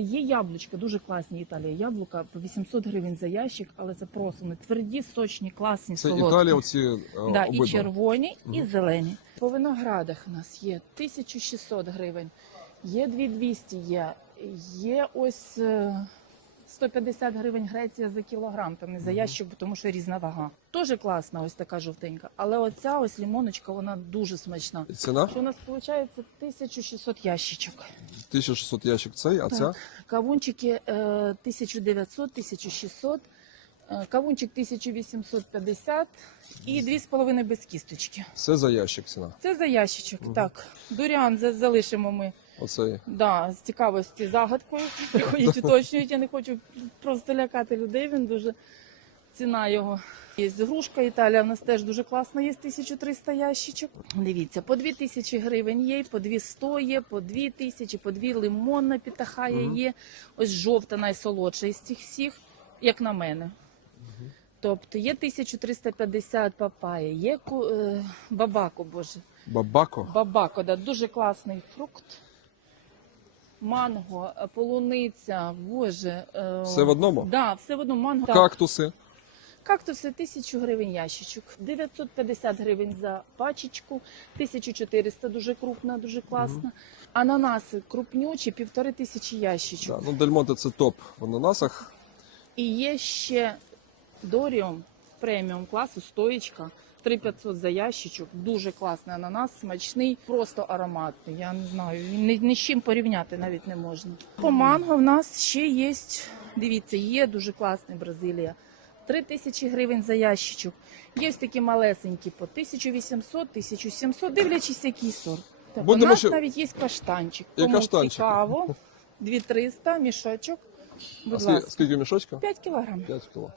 Є яблучка, дуже класні Італія. Яблука по 800 гривень за ящик, але це просто вони тверді, сочні, класні, Це солодкі. Італія, оці е, Да, і червоні, і зелені. По виноградах у нас є 1600 гривень, є 2200 є, є ось е, 150 гривень Греція за кілограм, там не за ящик, тому що різна вага. Теж класна, ось така жовтенька. Але оця ось лімоночка, вона дуже смачна. І ціна Що у нас виходить 1600 ящичок. 1600 ящик цей, а Так. ця Кавунчики е, 1900, 1600, е, кавунчик 1850 і 2,5 без кісточки. все за ящик ціна. Це за ящичок, Мгм. так. Дуріан за- залишимо ми. Оцей. Да, з цікавості загадкою. Приходять, уточнюють. Я не хочу просто лякати людей. Він дуже ціна його. Є грушка Італія, у нас теж дуже класна, є 1300 ящичок. Дивіться, по 2000 гривень є, по 200 є, по 2000, по 2 лимонна пітахая Мгм. є. Ось жовта найсолодша із цих всіх, як на мене. Тобто є 1350 папая, є ку- е, бабако, боже. Бабако. Бабако, да, дуже класний фрукт. Манго, е, полуниця, боже. е, Все в одному? Да, все в одному. Манго. Так. Кактуси. Кактуси 1000 гривень ящичок, 950 гривень за пачечку, 1400 дуже крупна, дуже класна. Ананаси крупнючі, півтори тисячі ящичок. Да. Ну, Дельмонте це топ в ананасах. І є ще Доріум преміум класу, стоєчка. 3500 за ящичок, дуже класний ананас, смачний, просто ароматний. Я не знаю, ні, ні з чим порівняти навіть не можна. По манго в нас ще є, дивіться, є дуже класний Бразилія. 3000 гривень за ящичок. Є такі малесенькі по 1800, 1700, дивлячись, який сорт. Так, у нас ще- навіть є каштанчик. Є Кому каштанчики. цікаво, 2300, мішочок. Будь скільки, ласка. скільки мішочка? 5 кілограм. 5 кіло.